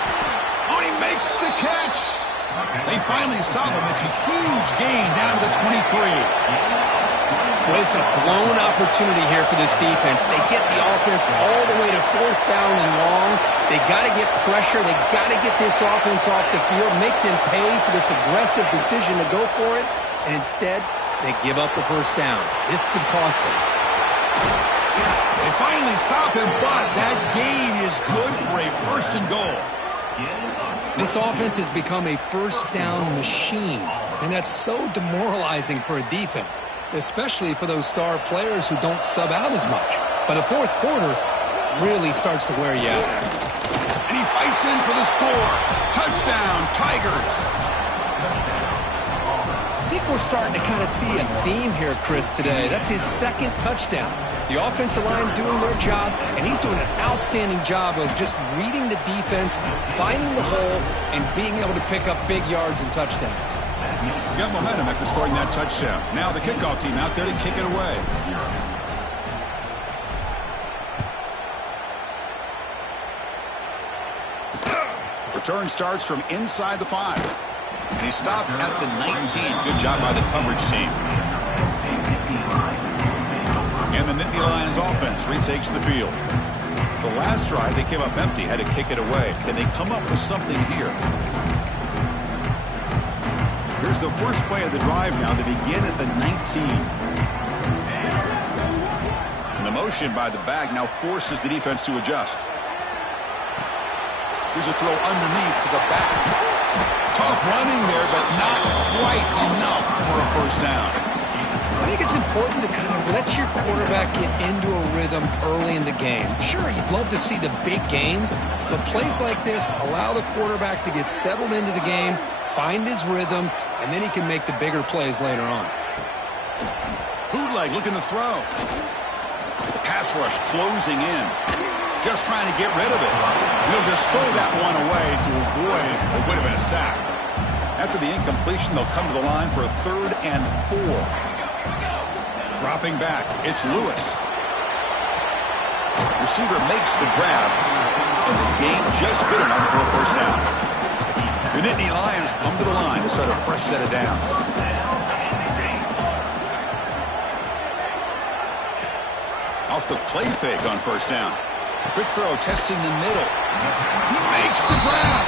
Oh, he makes the catch. They finally stop him. It's a huge gain down to the 23. Well, it's a blown opportunity here for this defense. They get the offense all the way to 4th down and long. They got to get pressure. They got to get this offense off the field, make them pay for this aggressive decision to go for it. And instead, they give up the 1st down. This could cost them. They finally stop him, but that gain is good for a 1st and goal. This offense has become a 1st down machine, and that's so demoralizing for a defense, especially for those star players who don't sub out as much. By the 4th quarter, really starts to wear you out. And he fights in for the score. Touchdown, Tigers. I think we're starting to kind of see a theme here, Chris, today. That's his 2nd touchdown. The offensive line doing their job, and he's doing an outstanding job of just reading the defense, finding the hole, and being able to pick up big yards and touchdowns. You got momentum after scoring that touchdown. Now the kickoff team out there to kick it away. Return starts from inside the 5. And he stopped at the 19. Good job by the coverage team. And the Nittany Lions offense retakes the field. The last drive, they came up empty, had to kick it away. Can they come up with something here? Here's the first play of the drive now. They begin at the 19. And the motion by the back now forces the defense to adjust. Here's a throw underneath to the back. Tough running there, but not quite enough for a 1st down. I think it's important to kind of let your quarterback get into a rhythm early in the game. Sure, you'd love to see the big gains, but plays like this allow the quarterback to get settled into the game, find his rhythm, and then he can make the bigger plays later on. Bootleg looking to throw. The pass rush closing in. Just trying to get rid of it. He'll just throw that one away to avoid what would have been a sack. After the incompletion, they'll come to the line for a 3rd and 4. Dropping back, it's Lewis. Receiver makes the grab, and the gain just good enough for a 1st down. The Nittany Lions come to the line to start a fresh set of downs. Off the play fake on 1st down. Quick throw testing the middle. He makes the grab.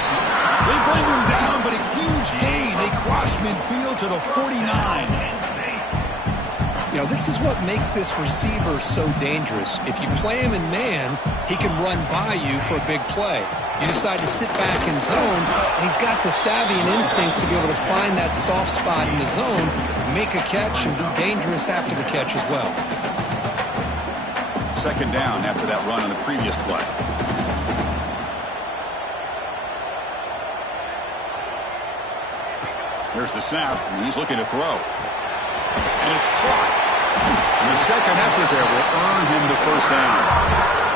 They bring him down, but a huge gain. They cross midfield to the 49. You know, this is what makes this receiver so dangerous. If you play him in man, he can run by you for a big play. You decide to sit back in zone, and he's got the savvy and instincts to be able to find that soft spot in the zone, make a catch, and be dangerous after the catch as well. 2nd down after that run on the previous play. Here's the snap, and he's looking to throw. And it's caught. And the 2nd effort there will earn him the 1st down.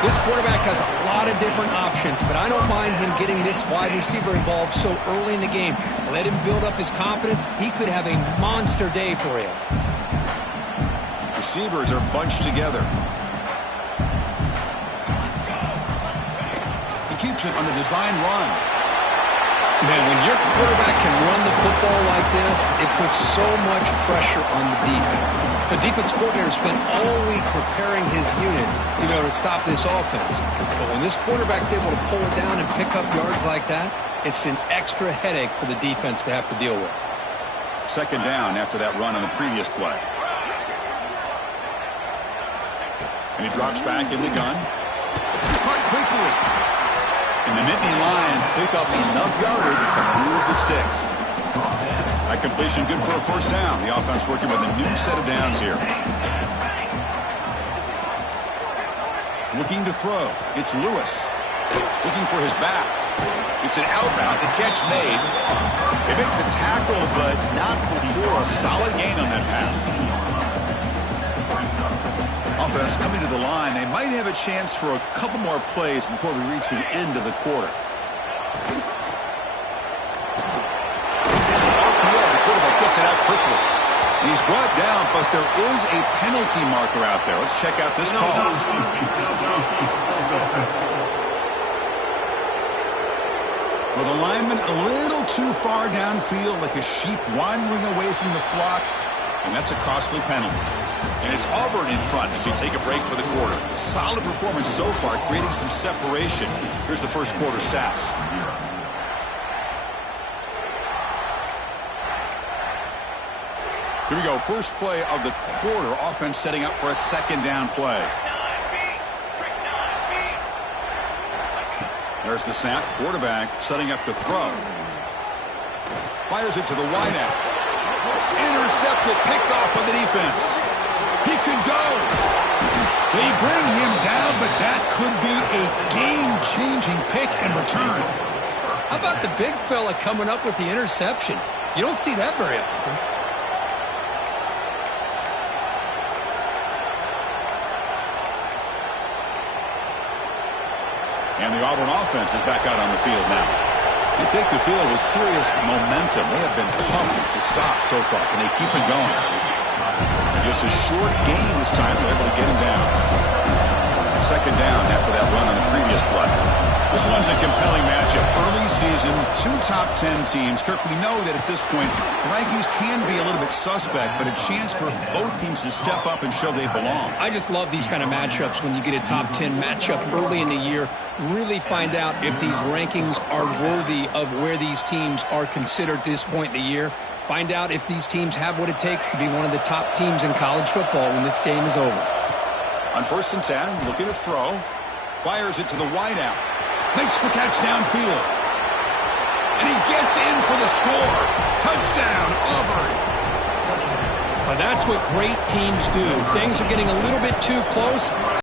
This quarterback has a lot of different options, but I don't mind him getting this wide receiver involved so early in the game. Let him build up his confidence. He could have a monster day for him. Receivers are bunched together. He keeps it on the design run. Man, when your quarterback can run the football like this, it puts so much pressure on the defense. The defense coordinator spent all week preparing his unit to be able to stop this offense. But when this quarterback's able to pull it down and pick up yards like that, it's an extra headache for the defense to have to deal with. 2nd down after that run on the previous play. And he drops back in the gun. Caught quickly. And the Nittany Lions pick up enough yardage to move the sticks. That completion good for a 1st down. The offense working with a new set of downs here. Looking to throw. It's Lewis. Looking for his back. It's an out route. The catch made. They make the tackle, but not before a solid gain on that pass. A offense coming to the line. They might have a chance for a couple more plays before we reach the end of the quarter. It's an RPO. The quarterback gets it out quickly. He's brought down, but there is a penalty marker out there. Let's check out this call. Well, the lineman a little too far downfield, like a sheep wandering away from the flock, and that's a costly penalty. And it's Auburn in front as we take a break for the quarter. Solid performance so far, creating some separation. Here's the first quarter stats. Here we go, first play of the quarter. Offense setting up for a second down play. There's the snap. Quarterback setting up to throw. Fires it to the wideout. Intercepted, picked off by the defense. He could go. They bring him down, but that could be a game-changing pick and return. How about the big fella coming up with the interception? You don't see that very often. And the Auburn offense is back out on the field now. They take the field with serious momentum. They have been tough to stop so far. Can they keep it going? And just a short gain this time. They're able to get him down. Second down after that run on the previous play. This one's a compelling matchup. Early season, two top 10 teams. Kirk, we know that at this point, the rankings can be a little bit suspect, but a chance for both teams to step up and show they belong. I just love these kind of matchups when you get a top 10 matchup early in the year. Really find out if these rankings are worthy of where these teams are considered at this point in the year. Find out if these teams have what it takes to be one of the top teams in college football when this game is over. On 1st and 10, looking to throw. Fires it to the wideout. Makes the catch downfield. And he gets in for the score. Touchdown, Auburn. Well, that's what great teams do. Things are getting a little bit too close.